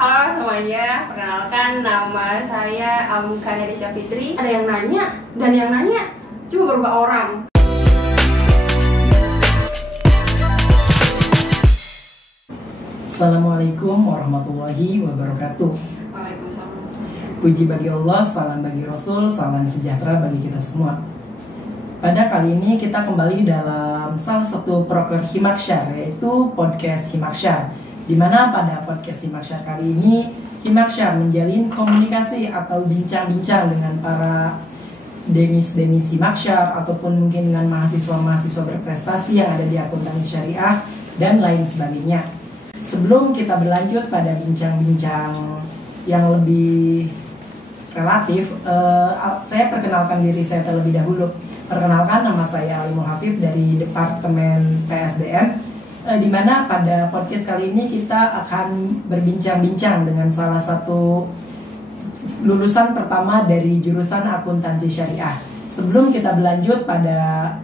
Halo semuanya, perkenalkan nama saya Kanerisha Fitri. Ada yang nanya, dan yang nanya cuma beberapa orang. Assalamualaikum warahmatullahi wabarakatuh. Waalaikumsalam. Puji bagi Allah, salam bagi Rasul, salam sejahtera bagi kita semua. Pada kali ini kita kembali dalam salah satu proker Himaksyar, yaitu podcast Himaksyar, di mana pada podcast Himaksyar kali ini Himaksyar menjalin komunikasi atau bincang-bincang dengan para demis Himaksyar ataupun mungkin dengan mahasiswa-mahasiswa berprestasi yang ada di akuntansi syariah dan lain sebagainya. Sebelum kita berlanjut pada bincang-bincang yang lebih relatif, saya perkenalkan diri saya terlebih dahulu. Perkenalkan, nama saya Alimul Hafif dari Departemen PSDM, di mana pada podcast kali ini kita akan berbincang-bincang dengan salah satu lulusan pertama dari jurusan akuntansi syariah. Sebelum kita berlanjut pada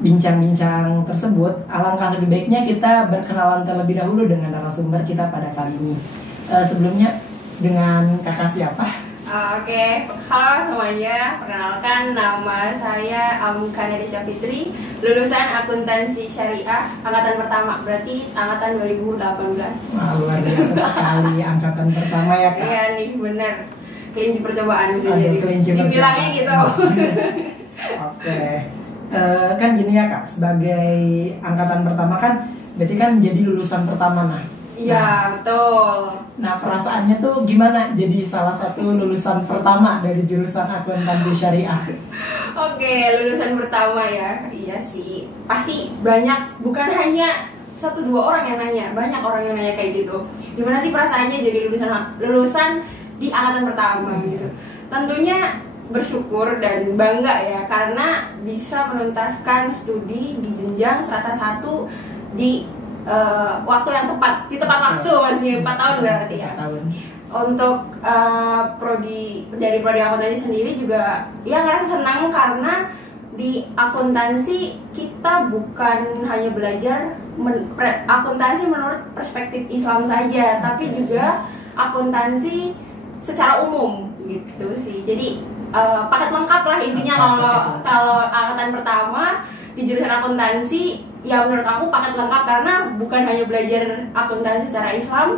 bincang-bincang tersebut, alangkah lebih baiknya kita berkenalan terlebih dahulu dengan narasumber kita pada kali ini. Sebelumnya dengan kakak siapa? Oke, halo semuanya, perkenalkan nama saya Kanerisha Fitri, lulusan akuntansi syariah angkatan pertama, berarti angkatan 2018. Wah, luar biasa sekali angkatan pertama ya kak. Iya nih, bener, kelinci percobaan bisa Aduh, jadi, kelinci dibilangnya percobaan. gitu. Oke. Kan gini ya kak, sebagai angkatan pertama kan berarti kan jadi lulusan pertama. Iya, betul. Nah, perasaannya tuh gimana jadi salah satu lulusan pertama dari jurusan akuntansi syariah? Oke, lulusan pertama ya. Iya sih, pasti banyak, bukan hanya 1-2 orang yang nanya, banyak orang yang nanya kayak gitu. Gimana sih perasaannya jadi lulusan di angkatan pertama gitu. Tentunya bersyukur dan bangga ya, karena bisa menuntaskan studi di jenjang strata 1 di waktu yang tepat, di tepat waktu, masih 4 tahun berarti ya. 4 tahun. Untuk prodi akuntansi sendiri juga ya ngerasa senang, karena di akuntansi kita bukan hanya belajar akuntansi menurut perspektif Islam saja, tapi juga akuntansi secara umum gitu sih. Jadi paket lengkap lah intinya. Kalau angkatan pertama di jurusan akuntansi, ya menurut aku paket lengkap, karena bukan hanya belajar akuntansi secara Islam,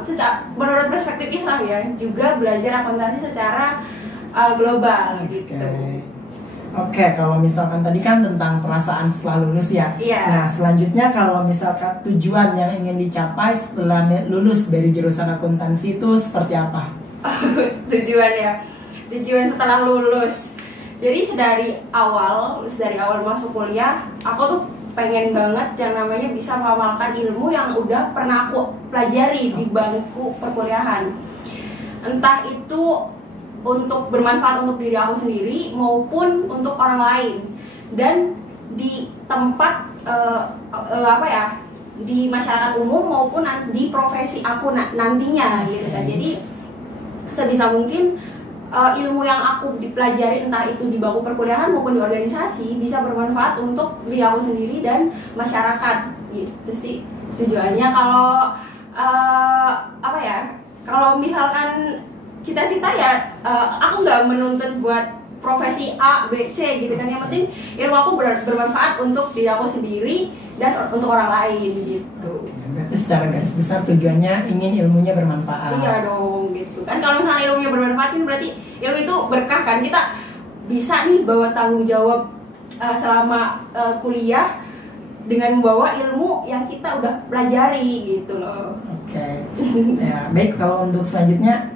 menurut perspektif Islam ya, juga belajar akuntansi secara global gitu. Oke, kalau misalkan tadi kan tentang perasaan setelah lulus ya. Iya. Nah, selanjutnya kalau misalkan tujuan yang ingin dicapai setelah lulus dari jurusan akuntansi itu seperti apa? Tujuan setelah lulus. Jadi dari awal masuk kuliah, aku tuh pengen banget yang namanya bisa mengamalkan ilmu yang udah pernah aku pelajari di bangku perkuliahan. Entah itu untuk bermanfaat untuk diri aku sendiri maupun untuk orang lain. Dan di tempat di masyarakat umum maupun di profesi aku nantinya gitu kan. Jadi sebisa mungkin ilmu yang aku dipelajari, entah itu di bangku perkuliahan maupun di organisasi, bisa bermanfaat untuk diri aku sendiri dan masyarakat gitu sih tujuannya. Kalau misalkan cita-cita ya, aku nggak menuntut buat profesi A, B, C gitu kan. Yang penting ilmu aku bermanfaat untuk diri aku sendiri dan untuk orang lain gitu. Berarti secara garis besar tujuannya ingin ilmunya bermanfaat. Iya dong gitu kan. Kalau misalnya ilmunya bermanfaat kan berarti ilmu itu berkah kan. Kita bisa nih bawa tanggung jawab selama kuliah dengan membawa ilmu yang kita udah pelajari gitu loh. Oke. Ya, baik, kalau untuk selanjutnya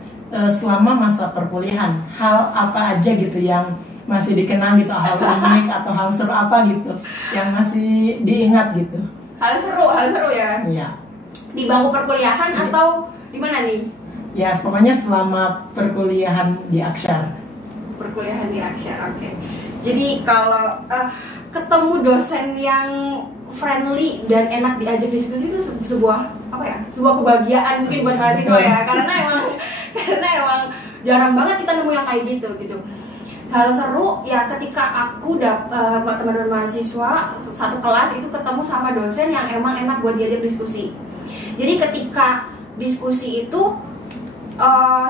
selama masa perkuliahan, hal apa aja gitu yang masih dikenang gitu, hal unik atau hal seru apa gitu yang masih diingat gitu? Hal seru ya. Iya. Di bangku perkuliahan atau di mana nih? Ya, pokoknya selama perkuliahan di Aksyar. Perkuliahan di Aksyar, oke. Jadi kalau ketemu dosen yang friendly dan enak diajak diskusi itu sebuah kebahagiaan mungkin buat mahasiswa ya, karena emang jarang banget kita nemu yang kayak gitu. Hal seru ya ketika aku teman-teman mahasiswa satu kelas itu ketemu sama dosen yang emang enak buat diajak diskusi. Jadi ketika diskusi itu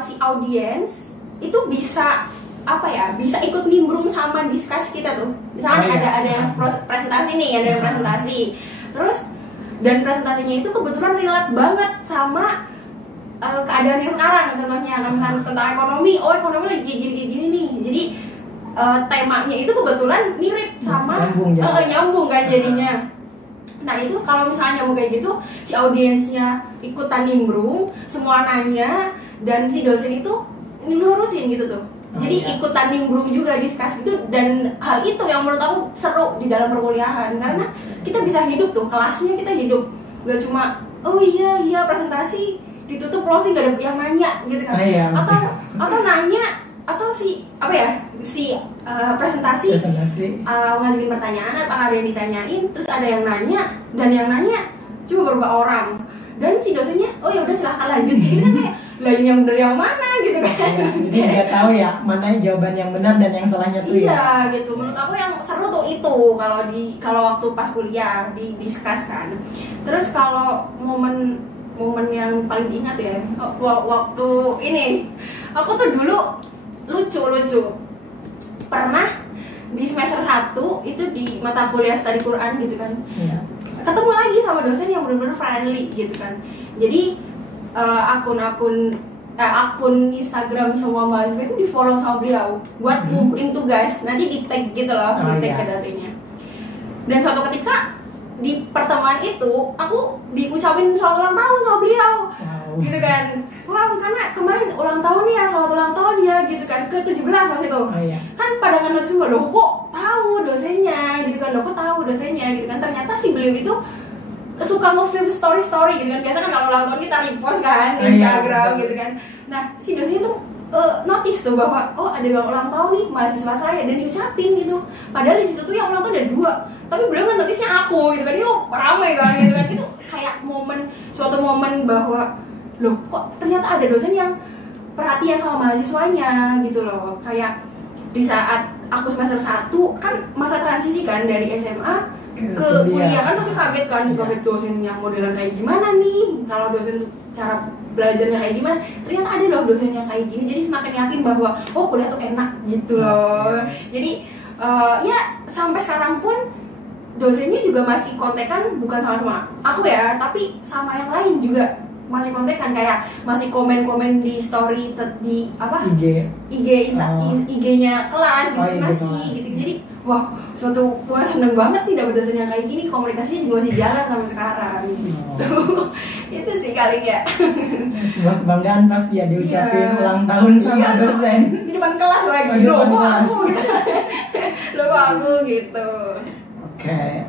si audiens itu bisa apa ya, bisa ikut nimbrung sama diskusi kita tuh. Misalnya ada yang presentasi nih, ada yang presentasi, terus dan presentasinya itu kebetulan relate banget sama keadaan yang sekarang. Contohnya misalnya tentang ekonomi, ekonomi lagi gini nih, jadi temanya itu kebetulan mirip sama nyambung kan jadinya. Nah itu kalau misalnya nyambung kayak gitu, si audiensnya ikutan nimbrung, semua nanya, dan si dosen itu ngelurusin gitu tuh. Jadi ikutan nimbrung juga diskusi itu, dan hal itu yang menurut aku seru di dalam perkuliahan, karena kita bisa hidup tuh, kelasnya kita hidup, gak cuma iya presentasi ditutup closing gak ada yang nanya gitu kan. Atau nanya, atau si presentasi ngajuin pertanyaan, apa ada yang ditanyain, terus ada yang nanya, dan yang nanya cuma beberapa orang, dan si dosennya ya udah silahkan lanjut gitu kan, kayak lain yang benar yang mana gitu kan. Jadi nggak tahu ya mana jawaban yang benar dan yang salahnya tuh ya. Iya gitu. Menurut aku yang seru tuh itu kalau waktu pas kuliah didiskus kan. Terus kalau momen yang paling diingat ya waktu ini, aku tuh dulu lucu pernah di semester 1 itu di mata kuliah studi Quran gitu kan. Ketemu lagi sama dosen yang benar-benar friendly gitu kan. Jadi akun Instagram semua mahasiswa itu di follow sama beliau buat ngumpulin tugas, nanti di tag gitu loh, di tag ke dosennya. Dan suatu ketika di pertemuan itu aku diucapin selamat ulang tahun sama beliau, gitu kan. Wah, karena kemarin ulang tahun ya, selamat ulang tahun ya gitu kan, ke 17 pas itu. Kan pada nge-note semua, loh kok tahu dosennya gitu kan, gitu kan. Ternyata si beliau itu suka nge-film story gitu kan. Biasa kan kalau ulang tahun kita repost kan di Instagram gitu kan. Nah si dosennya tuh notice tuh bahwa ada yang ulang tahun nih mahasiswa saya, dan diucapin gitu. Padahal di situ tuh yang ulang tahun ada 2, tapi belum kan notice-nya aku gitu kan. Yuk ramai kan gitu kan. Itu kayak suatu momen bahwa loh kok ternyata ada dosen yang perhatian sama mahasiswanya gitu loh. Kayak di saat aku semester 1 kan masa transisi kan dari SMA ke kuliah kan, pasti kaget kan, kaget dosen yang modelan kayak gimana nih, kalau dosen cara belajarnya kayak gimana. Ternyata ada loh dosen yang kayak gini, jadi semakin yakin bahwa kuliah tuh enak gitu loh. Jadi sampai sekarang pun dosennya juga masih kontekan, bukan sama aku ya, tapi sama yang lain juga masih kontekan, kayak masih komen-komen di story di IG-nya kelas gitu, masih gitu. Jadi wah seneng banget tidak berdosen yang kayak gini, komunikasinya juga masih jalan sampai sekarang gitu. Itu sih kali ya. Sebuah kebanggaan pasti ya diucapin ulang tahun sama dosen di depan kelas lagi. Loh aku gitu. Oke,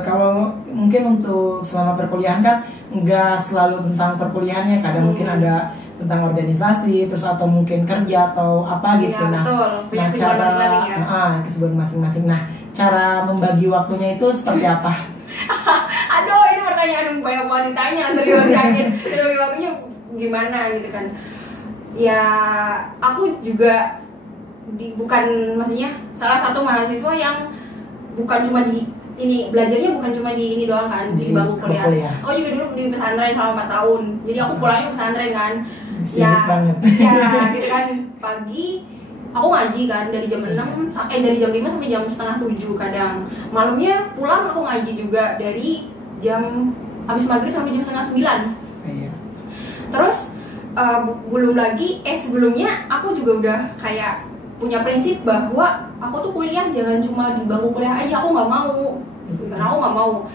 kalau mungkin untuk selama perkuliahan kan nggak selalu tentang perkuliahannya, kadang mungkin ada tentang organisasi, terus atau mungkin kerja atau apa gitu. Punya kesibukan masing-masing ya. Kesibukan masing-masing. Nah, cara membagi waktunya itu seperti apa? Aduh, ini pertanyaan banyak banget ditanya. Terus bagi waktunya gimana gitu kan? Ya, aku juga maksudnya salah satu mahasiswa yang bukan cuma belajarnya bukan cuma di ini doang kan, di bangku kuliah. Aku juga dulu di pesantren selama 4 tahun. Jadi aku pulangnya pesantren kan. Banget. Gitu kan. Pagi aku ngaji kan dari jam 6 dari jam 5 sampai jam setengah 7 kadang. Malamnya pulang aku ngaji juga dari jam habis maghrib sampai jam setengah 9. Terus belum lagi sebelumnya aku juga udah kayak punya prinsip bahwa aku tuh kuliah jangan cuma di bangku kuliah aja. Aku nggak mau,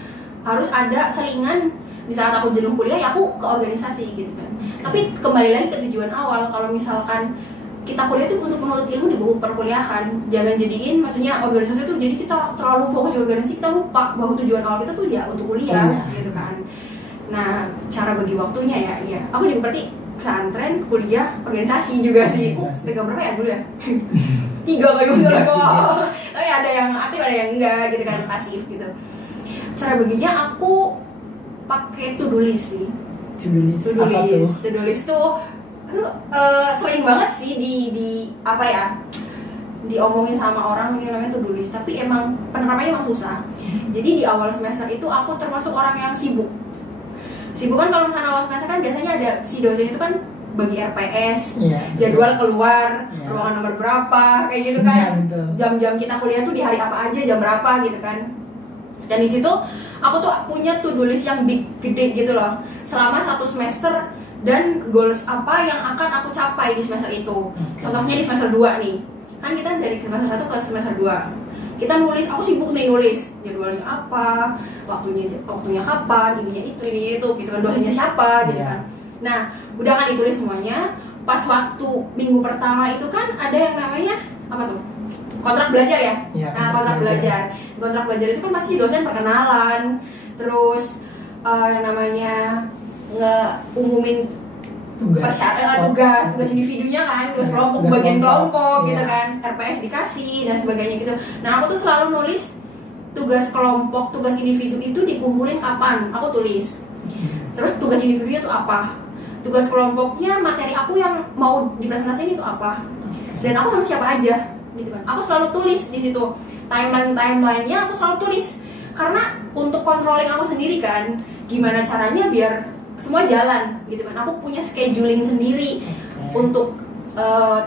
harus ada selingan. Di saat aku jenuh kuliah ya aku ke organisasi gitu kan. Tapi kembali lagi ke tujuan awal, kalau misalkan kita kuliah tuh untuk menuntut ilmu di bangku perkuliahan, jangan jadiin maksudnya organisasi tuh jadi kita terlalu fokus di organisasi, kita lupa bahwa tujuan awal kita tuh ya untuk kuliah gitu kan. Nah cara bagi waktunya ya aku juga berarti pesantren, kuliah, organisasi juga sih. Pegang berapa ya dulu ya? 3 kali bener kok. Tapi ada yang aktif, ada yang enggak gitu kan, pasif gitu. Cara baginya aku pakai to-do list sih. To-do list tuh sering banget sih di apa ya? Diomongin sama orang yang namanya to-do list, tapi emang penerapannya emang susah. Jadi di awal semester itu aku termasuk orang yang sibuk kan. Kalau misalnya awal semester kan biasanya ada si dosen itu kan bagi RPS, Iya, jadwal keluar, Iya. ruangan nomor berapa, kayak gitu kan. Iya, betul. Jam-jam kita kuliah tuh di hari apa aja, jam berapa gitu kan. Dan di situ aku tuh punya to-do list yang big, gede gitu loh. Selama 1 semester dan goals apa yang akan aku capai di semester itu. Contohnya di semester 2 nih. Kan kita dari semester 1 ke semester 2. Kita nulis, aku sibuk nih nulis jadwalnya apa, waktunya kapan, ininya itu gitu kan, dosennya siapa gitu kan. Nah, udah kan ditulis semuanya. Pas waktu minggu pertama itu kan ada yang namanya apa tuh? Kontrak belajar ya? Iya, Nah, kontrak belajar. Di kontrak belajar itu kan pasti dosen perkenalan, terus yang namanya nge-umumin tugas individunya kan, tugas kelompok, bagian kelompok gitu kan, RPS dikasih dan sebagainya gitu. Nah, aku tuh selalu nulis tugas kelompok, tugas individu itu dikumpulin kapan, aku tulis. Terus tugas individunya tuh apa, tugas kelompoknya materi aku yang mau dipresentasiin itu apa, dan aku sama siapa aja gitu kan. Aku selalu tulis di situ timeline-nya, aku selalu tulis karena untuk controlling aku sendiri kan, gimana caranya biar semua jalan gitu kan. Aku punya scheduling sendiri untuk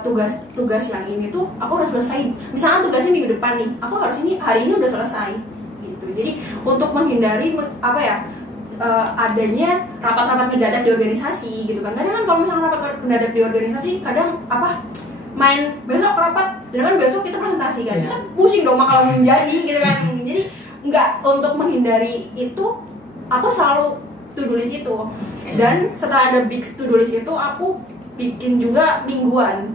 tugas yang ini tuh aku harus selesai. Misalkan tugasnya minggu depan nih, aku harus hari ini udah selesai gitu. Jadi untuk menghindari adanya rapat-rapat mendadak di organisasi gitu kan. Kadang kan kalau misalnya rapat mendadak di organisasi, kadang main besok rapat, dan kan besok kita presentasi kan, kita pusing dong kalau menjadi gitu kan. Jadi untuk menghindari itu, aku selalu to-do list itu. Dan setelah ada big to-do list itu, aku bikin juga mingguan,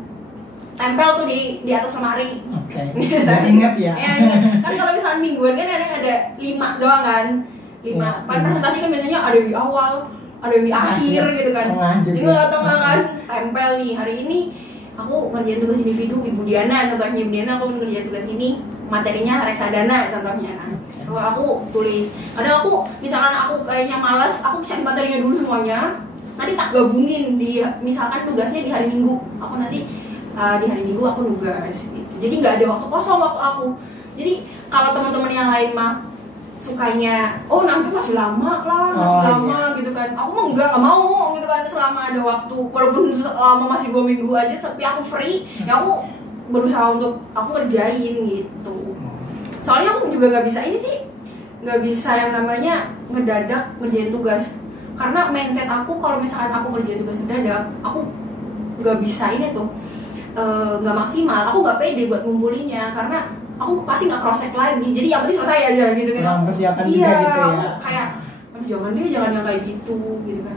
tempel tuh di atas lemari. Biar ingat ya. Kan kalau misalnya mingguan kan ada 5 doang kan, 5. Presentasi kan biasanya ada yang di awal, ada yang di akhir gitu kan. Jadi tengah kan, tempel nih, hari ini aku ngerjain tugas individu Ibu Diana, contohnya Ibu Diana, aku ngerjain tugas ini, materinya reksadana contohnya. Kalau aku tulis, kadang aku misalkan aku kayaknya malas, aku cek materinya dulu semuanya, nanti tak gabungin di, misalkan tugasnya di hari Minggu, aku nanti di hari Minggu aku nugas gitu. Jadi nggak ada waktu kosong waktu aku. Jadi kalau teman-teman yang lain mah sukanya, nanti masih lama lah, gitu kan. Aku mah nggak mau gitu kan, selama ada waktu, walaupun lama masih 2 minggu aja, tapi aku free, ya aku berusaha untuk aku ngerjain gitu. Soalnya aku juga nggak bisa yang namanya ngedadak ngerjain tugas, karena mindset aku kalau misalkan aku ngerjain tugas ngedadak, aku nggak bisa nggak maksimal, aku nggak pede buat ngumpulinnya, karena aku pasti nggak cross check lagi. Jadi yang penting selesai aja gitu kan. Persiapan juga gitu ya. Kayak jangan yang kayak gitu kan.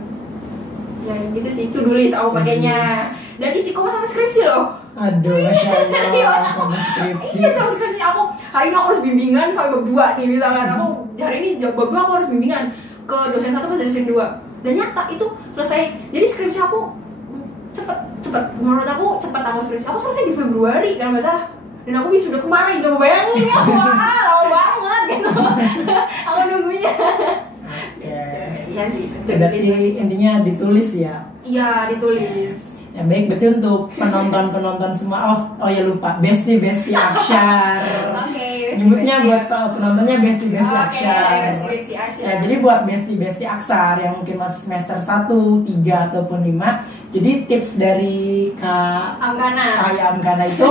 Ya gitu sih, itu dulu aku pakainya. Dan istiqomah sama skripsi loh. Aduh, Masya Allah, sama skripsi. Iya, sama skripsi. Aku hari ini aku harus bimbingan sampai bab 2 nih misalkan. Aku hari ini bab 2 aku harus bimbingan ke dosen 1 ke dosen 2. Dan nyata itu selesai. Jadi skripsi aku cepet. Menurut aku cepet aku skripsi. Aku selesai di Februari kalau nggak salah. Dan aku sudah kemarin, coba bayangin ya, wah lama banget gitu. Aku nunggunya. Iya sih. Berarti intinya ditulis ya? Iya, ditulis. Ya baik, berarti untuk penonton semua, oh ya lupa, Besti Aksyar. Nyebutnya buat penontonnya Besti Aksyar. Ya, jadi buat Besti Aksar yang mungkin masih semester 1, 3 ataupun 5. Jadi tips dari Kak Amkana itu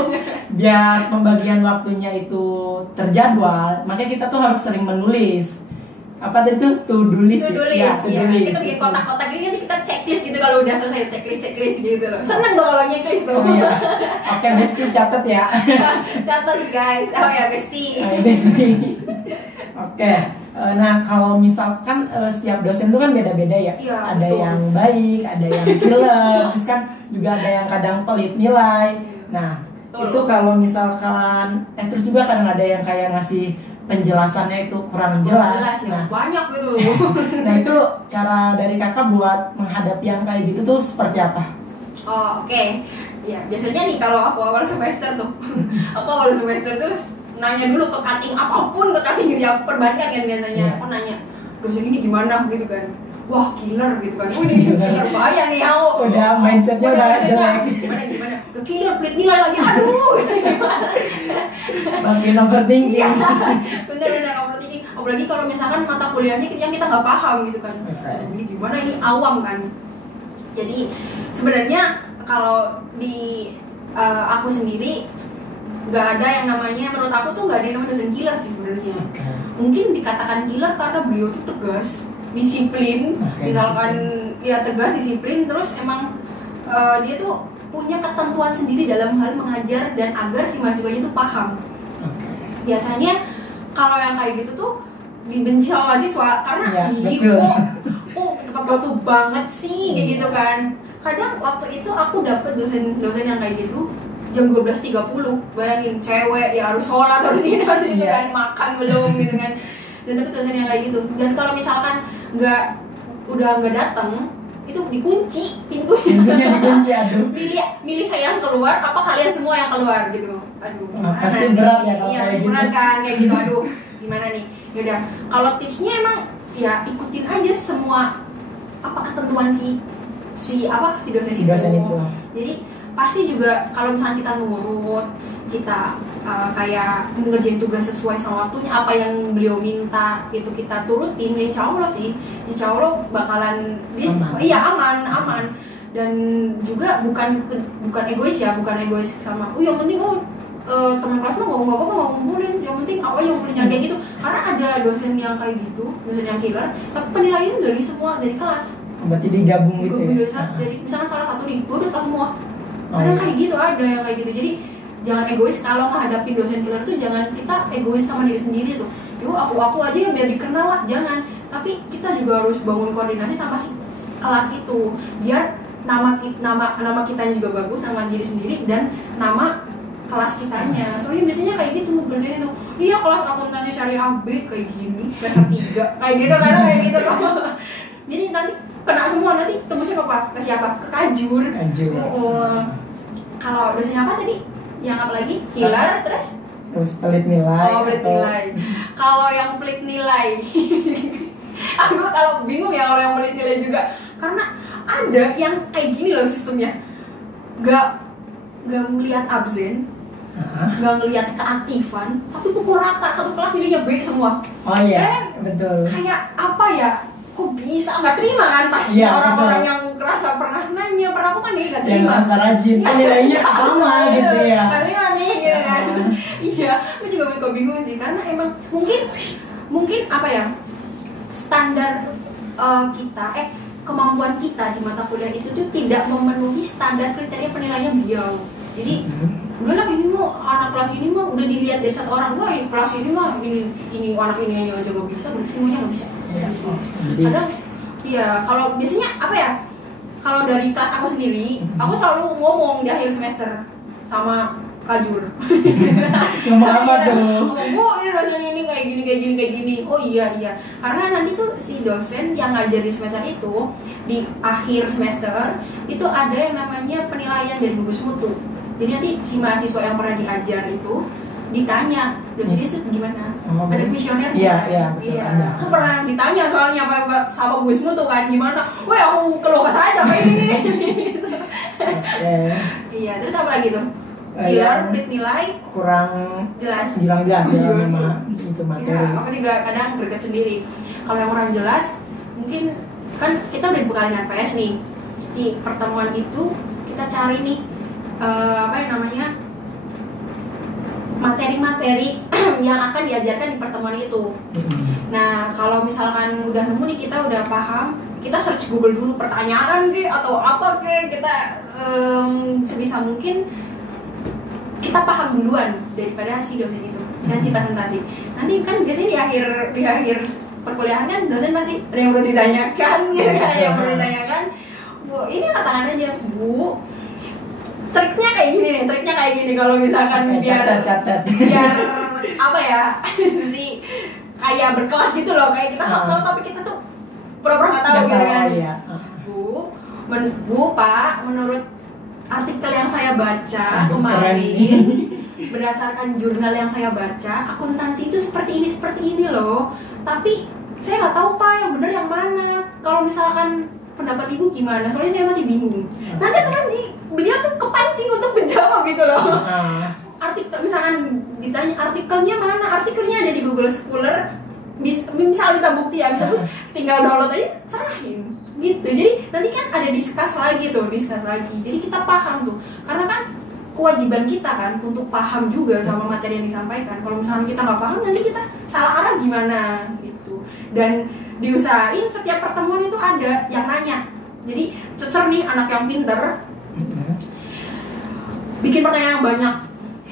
biar pembagian waktunya itu terjadwal, makanya kita tuh harus sering menulis. Apa tadi tuh? To-do list. Ya, kita bikin kotak-kotak ini, nanti kita checklist gitu kalau udah selesai checklist gitu loh. Seneng dong kalau checklist tuh. Oke, Besti catat ya. Catat guys. Besti. Oke. Nah, kalau misalkan setiap dosen itu kan beda-beda ya. Ada betul. yang baik, ada yang killer, terus kan juga ada yang kadang pelit nilai. Nah, itu kalau misalkan terus juga kadang ada yang kayak ngasih penjelasannya itu kurang jelas. Nah, banyak gitu. Nah, itu cara dari kakak buat menghadapi yang kayak gitu tuh seperti apa? Oke. Ya, biasanya nih kalau aku awal semester tuh, terus nanya dulu ke cutting apapun, ke cutting siapa, perbandingan kan biasanya. Aku nanya, dosen ini gimana gitu kan. Wah, killer gitu kan. Ini killer, bahaya nih aku. Udah mindsetnya udah jelek. Gimana? Udah killer, pelit nilai lagi. Aduh, gimana? Makin overthinking. Bener-bener overthinking. Apalagi kalau misalkan mata kuliahnya yang kita nggak paham gitu kan. Ini gimana, ini awam kan. Jadi sebenarnya kalau di aku sendiri nggak ada yang namanya, menurut aku tuh nggak ada yang namanya dosen killer sih sebenarnya. Mungkin dikatakan killer karena beliau tuh tegas, disiplin, misalkan ya tegas, disiplin, terus emang dia tuh punya ketentuan sendiri dalam hal mengajar dan agar si mahasiswanya tuh paham. Biasanya kalau yang kayak gitu tuh dibenci sama mahasiswa karena kok tepat waktu banget sih kayak gitu kan. Kadang waktu itu aku dapet dosen yang kayak gitu jam 12.30, bayangin cewek ya harus sholat harus ini gitu kan, makan belum gitu kan, dan dapet dosen yang kayak gitu. Dan kalau misalkan udah nggak datang, itu dikunci pintunya dikunci. Aduh, milih saya yang keluar apa kalian semua yang keluar gitu. Aduh, pasti berat ya kalau kayak gitu. Berat kan kayak gitu. Aduh, gimana nih? Yaudah, kalau tipsnya emang ya ikutin aja semua apa ketentuan si dosen itu. Jadi pasti juga kalau misalnya kita nurut, kita kayak ngerjain tugas sesuai sama waktunya, apa yang beliau minta itu kita turutin, ya insya Allah bakalan aman. Dan juga bukan egois ya, bukan egois sama yang penting teman kelas mah ngomong apa mau ngumpulin, yang penting apa yang ngumpulin kayak gitu. Karena ada dosen yang kayak gitu, dosen yang killer, tapi penilaian dari kelas. Berarti digabung gitu ya? Jadi misalkan salah satu nih, udah salah semua. Ada kayak gitu, ada yang kayak gitu. Jadi jangan egois kalau menghadapi dosen killer tuh, jangan kita egois sama diri sendiri tuh. Yo aku aja ya biar dikenal lah, jangan. Tapi kita juga harus bangun koordinasi sama si kelas itu, biar nama kitanya juga bagus, nama diri sendiri dan nama kelas kitanya. Soalnya biasanya kayak gitu, dosen itu, iya kelas akuntansi syariah B kayak gini, semester 3 kayak gitu kan, kayak gitu kok. Jadi nanti kena semua, nanti tembusnya ke siapa? Ke kajur. Kalau dosennya apa tadi? Yang apa lagi? Killer, terus pelit nilai. Pelit nilai. Kalau yang pelit nilai, aku kalau bingung ya kalau yang pelit nilai juga, karena ada yang kayak gini loh sistemnya, gak melihat absen, gak ngelihat keaktifan, tapi pukul rata satu kelas nilainya B semua. Oh iya, betul. Kayak apa ya? Kok bisa nggak terima kan pasti orang-orang yang ngerasa pernah nanya, pernah aku kan dia nggak terima. Yang ngerasa rajin, nilainya sama gitu ya. Nggak terima nih, gitu kan? Iya, aku juga kok bingung sih, karena emang mungkin apa ya, standar kita, kemampuan kita di mata kuliah itu tuh tidak memenuhi standar kriteria penilaian beliau. Jadi udahlah ini mah anak kelas ini mah udah dilihat dari satu orang, wah kelas ini mah ini anak ini aja nggak bisa, berarti semuanya nggak bisa. Kadang iya, kalau biasanya apa ya, kalau dari kelas aku sendiri, aku selalu ngomong di akhir semester sama kajur. Ngomong apa tuh? Bu, ini dosen ini kayak gini. Oh iya. Karena nanti tuh si dosen yang ngajar di semester itu, di akhir semester itu ada yang namanya penilaian dari gugus mutu. Jadi nanti si mahasiswa yang pernah diajar itu ditanya, dosen itu gimana? Ada kuesioner? Iya. Aku pernah ditanya soalnya sama gugus mutu kan, gimana? Wah, aku keluh kesah aja kayak gini. Iya, terus apa lagi tuh? Pelit nilai kurang jelas dalam itu materi. Ya, aku juga kadang greget sendiri. Kalau yang kurang jelas, mungkin kan kita udah dibekalin RPS nih. Di pertemuan itu kita cari nih materi-materi yang akan diajarkan di pertemuan itu. Nah, kalau misalkan udah nemu nih, kita udah paham, kita search Google dulu pertanyaan atau apa kita sebisa mungkin kita paham duluan daripada si dosen itu dan si presentasi. Nanti kan biasanya di akhir perkuliahan kan dosen pasti ada yang perlu ditanyakan gitu kan, ada yang perlu ditanyakan. Bu, ini katakan aja, Bu, triknya kayak gini kalau misalkan biar apa ya, si kayak berkelas gitu loh, kayak kita sok tahu tapi kita tuh pura-pura nggak tahu gitu kan. Bu, Pak, menurut artikel yang saya baca kemarin, berdasarkan jurnal yang saya baca, akuntansi itu seperti ini loh. Tapi saya nggak tahu Pak yang benar yang mana. Kalau misalkan pendapat Ibu gimana? Soalnya saya masih bingung. Nanti beliau tuh kepancing untuk menjawab gitu loh. Artikel misalkan ditanya artikelnya mana? Artikelnya ada di Google Scholar. Misal kita bukti ya, tinggal download aja, serahin. gitu. Jadi nanti kan ada discuss lagi, jadi kita paham tuh, karena kan kewajiban kita kan untuk paham juga sama materi yang disampaikan. Kalau misalnya kita nggak paham, nanti kita salah arah gimana gitu. Dan diusahain setiap pertemuan itu ada yang nanya. Jadi cecer nih anak yang pinter bikin pertanyaan yang banyak.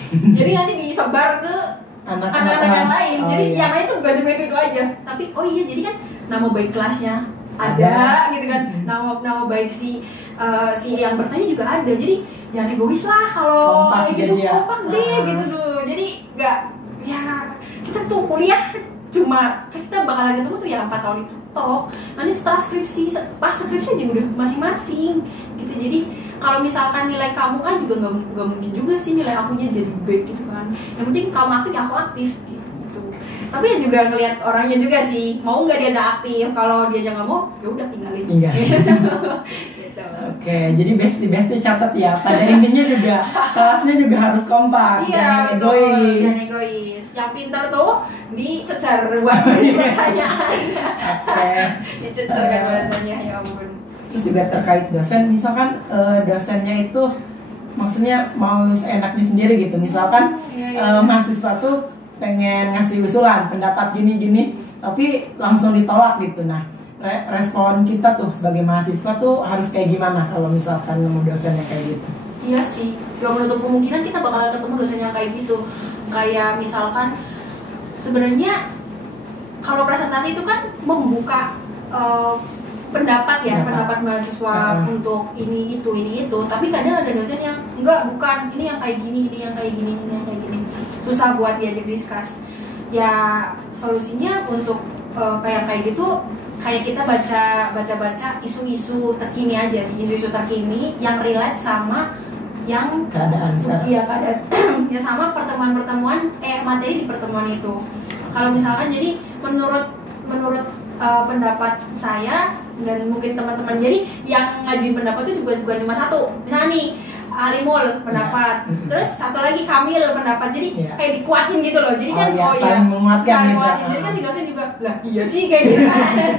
Jadi nanti disebar ke anak-anak yang lain. Jadi yang lain itu bukan cuma itu aja, tapi oh iya, jadi kan nama baik kelasnya ada gitu kan, nama baik si yang bertanya juga ada. Jadi jangan egois lah kalau kayak gitu, kompak deh gitu tuh. Jadi nggak, ya kita tuh kuliah cuma kita bakalan ketemu tuh ya 4 tahun itu toh. Nanti setelah skripsi, pas skripsi aja udah masing-masing gitu. Jadi kalau misalkan nilai kamu A juga nggak mungkin juga sih nilai akunya jadi B gitu kan. Yang penting kamu aktif, aku aktif gitu. Tapi ya juga ngelihat orangnya juga sih, mau nggak diajak aktif. Kalau dia nggak mau, ya udah tinggalin. Gitu. Oke, jadi bestie catat ya. Pada intinya juga kelasnya juga harus kompak. Iya, jangan egois. Jangan egois. Yang pintar tuh dicecer buat pertanyaan. Oke. Dicecer kan bahasanya, ya ampun. Terus juga terkait dosen, misalkan dosennya itu maksudnya mau seenaknya sendiri gitu. Misalkan mahasiswa tuh pengen ngasih usulan pendapat gini-gini, tapi langsung ditolak gitu. Nah, respon kita tuh sebagai mahasiswa tuh harus kayak gimana kalau misalkan nemu dosennya kayak gitu? Iya sih, gak menutup kemungkinan kita bakalan ketemu dosen yang kayak gitu. Kayak misalkan sebenarnya kalau presentasi itu kan membuka pendapat mahasiswa untuk ini itu. Tapi kadang ada dosen yang bukan, ini yang kayak gini, ini yang kayak gini, ini yang kayak gini. Susah buat diajak discuss. Ya solusinya untuk kayak gitu, kayak kita baca isu-isu terkini aja sih, isu-isu terkini yang relate sama yang keadaan sekarang. Iya, keadaan ya sama pertemuan-pertemuan materi di pertemuan itu. Kalau misalkan jadi menurut pendapat saya dan mungkin teman-teman, jadi yang ngajuin pendapat itu bukan cuma satu. Misalnya nih Alimul pendapat, terus satu lagi Kamil pendapat, jadi kayak dikuatin gitu loh. Jadi kan saling menguatkan gitu. Jadi kan si dosen juga lah iya sih kayak gitu kan.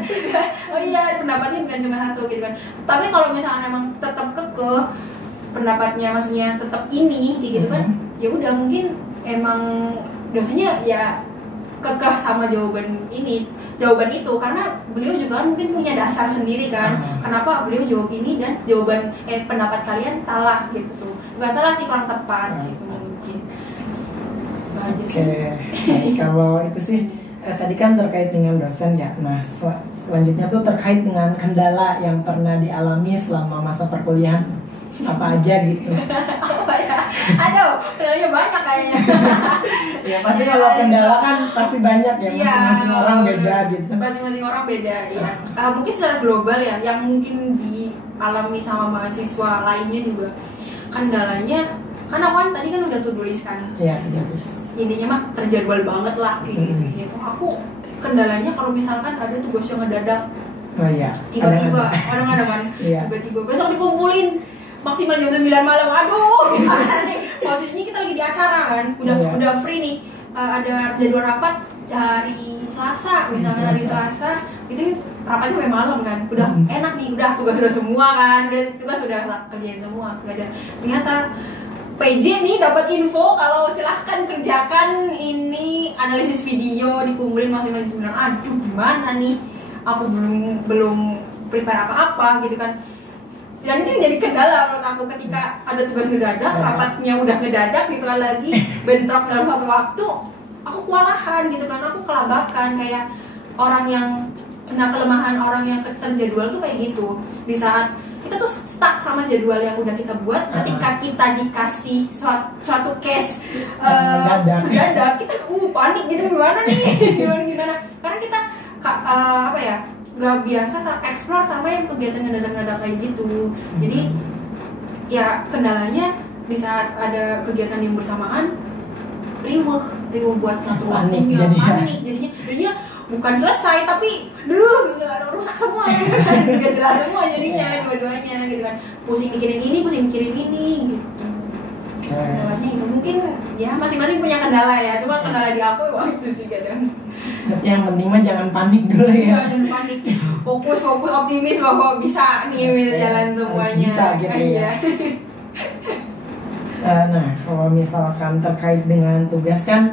Oh iya, pendapatnya bukan cuma satu gitu kan. Tapi kalau misalnya emang tetap kekeh pendapatnya, maksudnya tetap ini gitu kan, ya udah mungkin emang dosennya ya kekeh sama jawaban itu, karena beliau juga kan mungkin punya dasar sendiri kan, kenapa beliau jawab ini dan jawaban pendapat kalian salah gitu tuh. Nggak salah sih, kurang tepat gitu mungkin. Oke. Kalau itu sih tadi kan terkait dengan dosen ya. Nah, selanjutnya tuh terkait dengan kendala yang pernah dialami selama masa perkuliahan, apa aja gitu. Apa ya? Aduh, kendalanya banyak kayaknya. Ya pasti kalau kendala kan pasti banyak ya, masing-masing orang beda gitu. Masing-masing orang beda ya. Mungkin secara global ya, yang mungkin dialami sama mahasiswa lainnya juga kendalanya. Kan aku kan tadi kan udah tulis kan. Iya, tulis. Intinya mah terjadwal banget lah gitu. Aku kendalanya kalau misalkan ada tugas yang ngedadak. Oh iya. Tiba-tiba, kadang-kadang kan. Tiba-tiba besok dikumpulin maksimal jam 9 malam. Aduh, gimana nih? Posisinya kita lagi di acara kan, udah free nih. Ada jadwal rapat hari Selasa, misalnya hari Selasa, itu rapatnya sampai malam kan. Udah enak nih, udah tugas udah semua kan, tugas udah kerjain semua, nggak ada. Ternyata PJ nih dapat info kalau silahkan kerjakan ini analisis video, dikumpulin maksimal jam 9. Aduh, gimana nih? Aku belum prepare apa-apa gitu kan. Dan itu jadi kendala menurut aku ketika ada tugas ngedadak, rapatnya udah ngedadak gitu kan, lagi bentrok dalam satu waktu, aku kewalahan gitu kan, aku kelabakan. Kayak orang yang, kelemahan orang yang terjadwal tuh kayak gitu. Di saat kita tuh stuck sama jadwal yang udah kita buat, ketika kita dikasih suatu case mendadak, kita panik gitu, gimana nih? gimana? Karena kita nggak biasa explore sama yang kegiatan ngedadak kayak gitu. Jadi ya kendalanya di saat ada kegiatan yang bersamaan, riuh buat ngatur waktunya, panik jadinya bukan selesai tapi rusak semua nggak jelas semua jadinya dua-duanya gitu kan, pusing mikirin ini gitu. Kendalanya itu mungkin ya masing-masing punya kendala ya, cuma kendala di aku itu sih kadang. Yang penting mah jangan panik dulu ya. Jangan panik. fokus optimis bahwa bisa nih jalan semuanya. Bisa gitu ya. Nah, kalau misalkan terkait dengan tugas kan,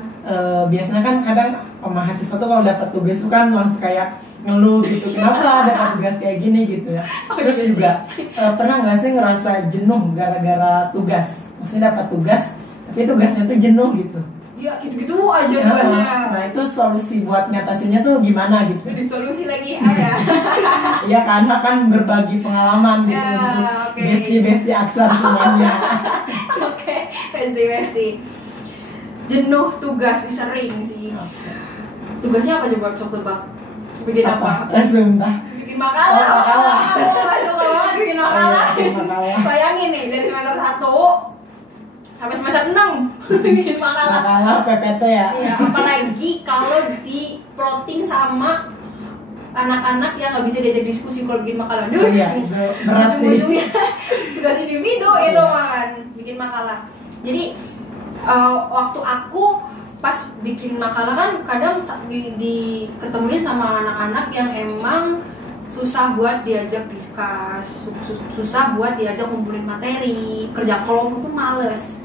biasanya kan kadang mahasiswa tuh kalau dapat tugas tuh kan langsung kayak ngeluh gitu, kenapa dapat tugas kayak gini gitu ya. Terus juga pernah nggak sih ngerasa jenuh gara-gara tugas? Maksudnya dapat tugas, tapi tugasnya tuh jenuh gitu. Ya gitu-gitu aja tugasnya. Nah itu solusi buat ngatasinnya tuh gimana gitu? Solusi lagi ada. Iya karena kan berbagi pengalaman gitu Ya, untuk besti aksar semuanya. Oke, besti. Jenuh tugas sering sih. Tugasnya apa coba tebak? Bikin apa? Langsung dah. Bikin makalah. Oh, makalah. Langsung banget bikin makalah. Bikin makalah. Bayangin nih dari semester 1 sampai semester 6 bikin makalah. Makalah PPT ya. Iya, apalagi kalau di plotting sama anak-anak yang nggak bisa diajak diskusi kalau bikin makalah. Duh, iya, berat sih. ujung-ujungnya tugas individu itu makan bikin makalah. Jadi waktu aku pas bikin makalah kan kadang ketemuin sama anak-anak yang emang susah buat diajak diskus, susah buat diajak ngumpulin materi, kerja kelompok tuh males.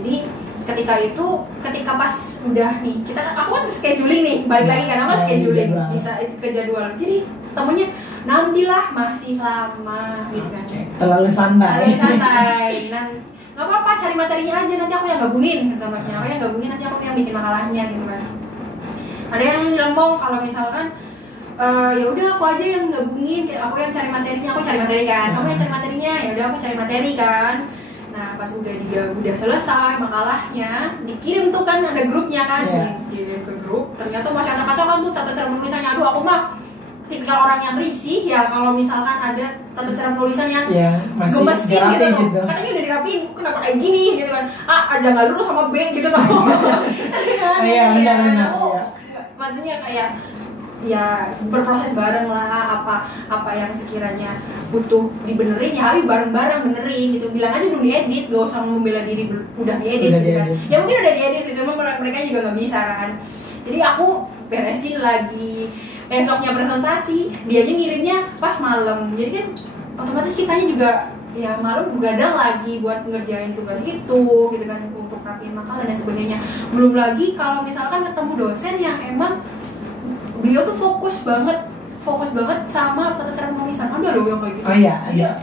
Jadi ketika pas udah nih aku kan scheduling nih, balik lagi karena aku scheduling bisa ke jadwal. Jadi temennya nantilah masih lama gitu kan. Terlalu santai. Nggak apa-apa, cari materinya aja, nanti aku yang gabungin contohnya. Aku yang gabungin, nanti aku yang bikin makalahnya gitu kan. Ada yang nyelembong kalau misalkan ya udah aku aja yang gabungin, kayak aku yang cari materinya, aku cari materi kan, kamu yang cari materinya, ya udah aku cari materi kan. Nah pas udah selesai makalahnya, dikirim tuh kan ada grupnya kan, dikirim ke grup, ternyata masih acak-acakan tuh tata cara penulisannya. Aduh aku mah tipikal orang yang risih ya kalau misalkan ada tata cara penulisan yang gemesin gitu. Katanya udah dirapiin, kenapa kayak gini gitu kan? Aja nggak lurus sama B gitu kan? Benar. Maksudnya kayak ya berproses bareng lah, apa yang sekiranya butuh dibenerin ya harus bareng-bareng benerin gitu. Bilang aja belum diedit, gak usah membela diri udah diedit gitu kan. Ya mungkin udah diedit sih, cuma mereka juga nggak bisa kan. Jadi aku beresin lagi, besoknya presentasi, dianya ngirimnya pas malam. Jadi kan otomatis kitanya juga ya malam begadang lagi buat ngerjain tugas itu gitu kan, untuk rapiin makalah dan sebagainya. Belum lagi kalau misalkan ketemu dosen yang emang beliau tuh fokus banget sama tata cara penulisan. Ada loh yang kayak gitu. Oh iya, ada.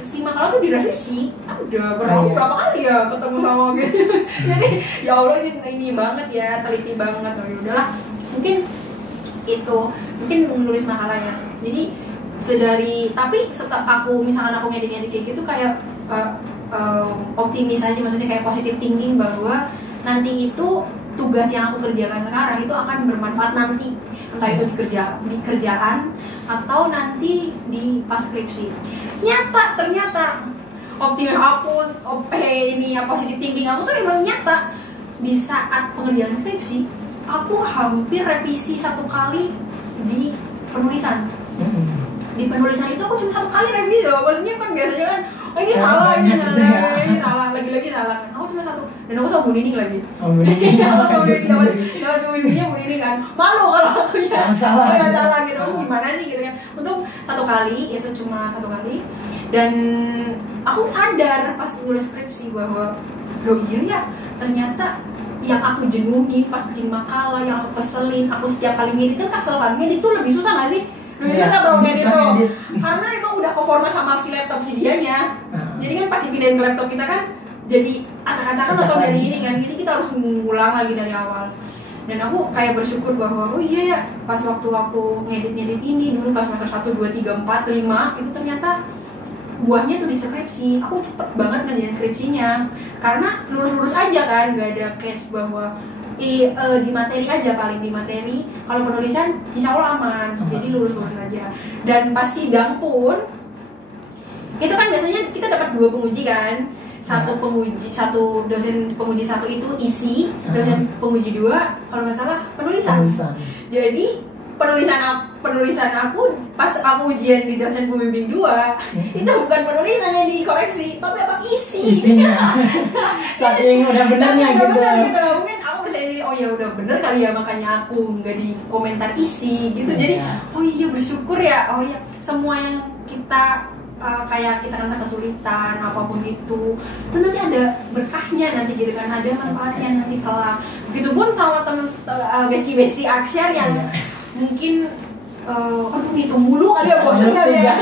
Si makalah tuh direvisi. Berapa kali ya ketemu sama gitu. Jadi ya Allah ini banget ya, teliti banget. Oh yaudahlah, mungkin menulis makalah ya. Jadi tapi setelah misalkan aku ngedit kayak gitu kayak optimis aja, maksudnya kayak positive thinking bahwa nanti itu tugas yang aku kerjakan sekarang itu akan bermanfaat nanti, entah itu di kerjaan atau nanti di pas skripsi. Ternyata optimis aku, positive thinking aku tuh memang nyata. Di saat pengerjaan skripsi, aku hampir revisi 1 kali di penulisan. Di penulisan itu aku cuma 1 kali revisi loh. Maksudnya kan biasanya kan ini salah, lagi-lagi salah kan. Aku cuma 1, dan aku sama Bu Nining lagi. Dapat pembimbingnya Bu Nining kan. Malu kalau aku ya salah gitu. Gimana sih gitu kan. Untuk 1 kali, itu cuma 1 kali. Dan aku sadar pas nulis skripsi bahwa iya ya, ternyata yang aku jenuhin pas bikin makalah, yang aku keselin, aku setiap kali ngedit kan kesel kan. Ngedit tuh lebih susah gak sih? Lebih susah tau ngedit tuh. Karena emang udah keformat sama si laptop si dianya. Jadi kan pasti pindahin ke laptop kita kan jadi acak-acakan atau dari ini kan. Jadi kita harus ngulang lagi dari awal. Dan aku kayak bersyukur bahwa oh iya ya, pas waktu aku ngedit ini dulu pas semester 1, 2, 3, 4, 5 itu ternyata buahnya tuh di skripsi. Aku cepet banget ngerjain skripsinya karena lurus-lurus aja kan, gak ada case bahwa di materi aja, paling di materi. Kalau penulisan insya Allah aman, jadi lurus-lurus aja. Dan pas sidang pun itu kan biasanya kita dapat 2 penguji kan, satu dosen penguji 1 itu isi, dosen penguji 2 kalau nggak salah penulisan. Jadi penulisan aku pas aku ujian di dosen pembimbing 2 itu bukan penulisan yang dikoreksi, tapi apa isinya. Saking udah benarnya gitu. Mungkin aku percaya diri oh ya udah bener kali ya, makanya aku nggak di komentar isi gitu. Jadi oh iya bersyukur ya, oh iya semua yang kita kayak kita rasa kesulitan apapun itu nanti ada berkahnya nanti gitu kan, ada manfaatnya nanti kelak. Begitupun sama temen besti Aksyar yang mungkin aduh ngitung mulu kali ya, bosan kali ya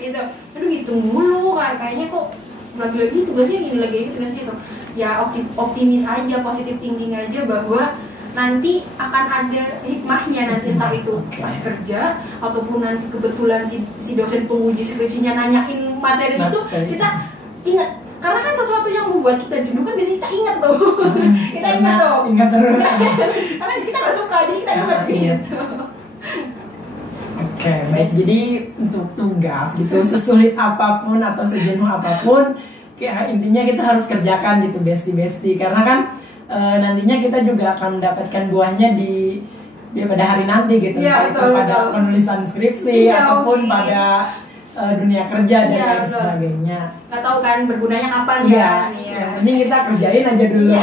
gitu, aduh ngitung mulu kan, kayaknya kok lagi-lagi tugasnya gini, lagi tugasnya gitu. Ya optimis aja, positive thinking aja bahwa nanti akan ada hikmahnya nanti, entah itu pas kerja ataupun nanti kebetulan si dosen penguji skripsinya nanyain materi itu, kita ingat, karena kan sesuatu yang membuat kita jenuh kan biasanya kita ingat tuh. Kita ingat tuh, ingat terus. Karena kita nggak suka jadi kita ingat gitu. Oke, baik. Jadi untuk tugas gitu, sesulit apapun atau sejenuh apapun, kayak intinya kita harus kerjakan gitu, besti. Karena kan nantinya kita juga akan mendapatkan buahnya di pada hari nanti gitu, ya, pada penulisan skripsi ataupun pada dunia kerja dan lain sebagainya. Gak tahu kan bergunanya kapan kan? Yang penting kita kerjain aja dulu.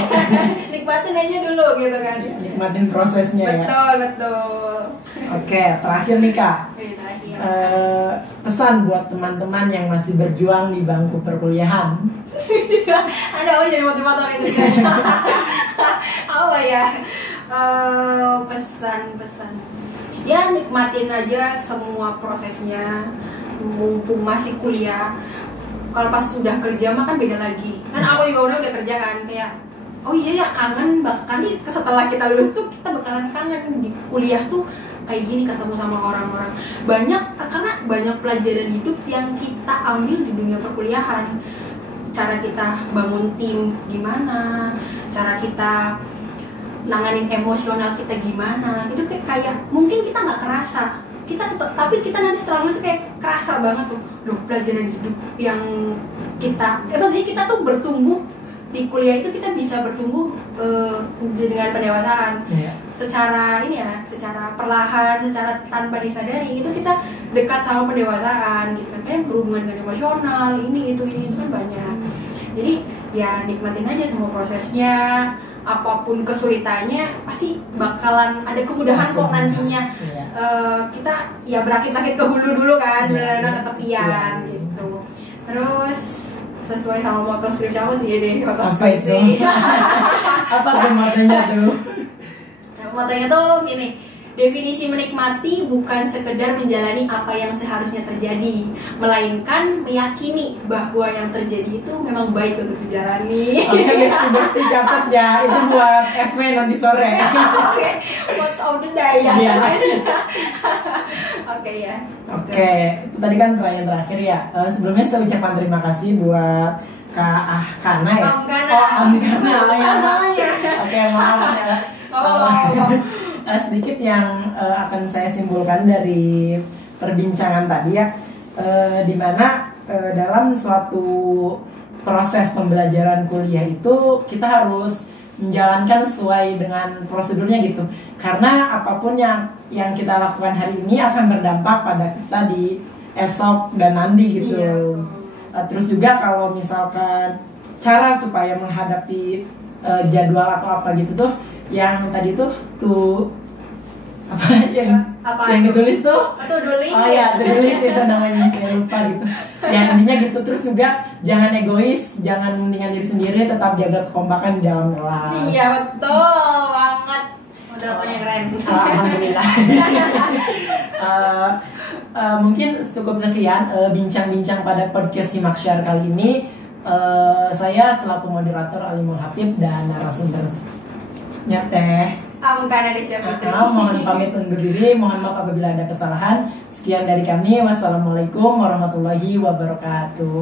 Nikmatin aja dulu gitu kan. Nikmatin prosesnya. Betul. Oke, terakhir nih Kak. Pesan buat teman-teman yang masih berjuang di bangku perkuliahan. Ada apa jadi motivator itu? Apa ya? Pesan. Ya nikmatin aja semua prosesnya. Mumpung masih kuliah. Kalau pas sudah kerja mah kan beda lagi. Kan aku juga udah kerja kan, kayak oh iya ya kangen kali setelah kita lulus tuh kita bakalan kangen di kuliah tuh kayak gini, ketemu sama orang-orang banyak, karena banyak pelajaran hidup yang kita ambil di dunia perkuliahan. Cara kita bangun tim gimana, cara kita nanganin emosional kita gimana, itu kayak mungkin kita nggak kerasa, tapi kita nanti setelah lulus kayak kerasa banget tuh, loh pelajaran hidup yang kita, maksudnya kita tuh bertumbuh di kuliah itu, kita bisa bertumbuh dengan pendewasaan. Secara ini ya, secara perlahan, secara tanpa disadari itu kita dekat sama pendewasaan gitu kan, berhubungan dengan emosional, ini itu kan banyak. Jadi ya nikmatin aja semua prosesnya, apapun kesulitannya pasti bakalan ada kemudahan kok nantinya. Kita ya berakit-akit ke hulu dulu kan, ke tepian gitu. Terus sesuai sama moto skripsi apa sih ini? Moto skripsi. Apa tuh motonya tuh? Motonya tuh gini, definisi menikmati bukan sekedar menjalani apa yang seharusnya terjadi, melainkan meyakini bahwa yang terjadi itu memang baik untuk dijalani. Oke, besti catat ya, itu buat SV nanti sore. Oke, quotes of the day ya. Oke ya. Oke, itu tadi kan pertanyaan terakhir ya. Sebelumnya saya ucapkan terima kasih buat Kak Kana ya. Om Kana ya. Oke, maaf ya. Sedikit yang akan saya simpulkan dari perbincangan tadi ya, dimana dalam suatu proses pembelajaran kuliah itu kita harus menjalankan sesuai dengan prosedurnya gitu, karena apapun yang kita lakukan hari ini akan berdampak pada kita di esok dan nanti gitu. Terus juga kalau misalkan cara supaya menghadapi jadwal atau apa gitu tuh, yang tadi tuh apa yang ditulis tuh? Oh ya, ditulis itu namanya, saya lupa gitu. Yang intinya gitu. Terus juga jangan egois, jangan mendingan diri sendiri, tetap jaga kekompakan di dalam kelas. Iya betul banget. Udah punya keren. Alhamdulillah. Mungkin cukup sekian bincang-bincang pada podcast Himaksyar kali ini. Saya selaku moderator Alimul Habib dan narasumbernya Teh Kana Desya Fitri. Mohon pamit undur diri, mohon maaf apabila ada kesalahan. Sekian dari kami, wassalamualaikum warahmatullahi wabarakatuh.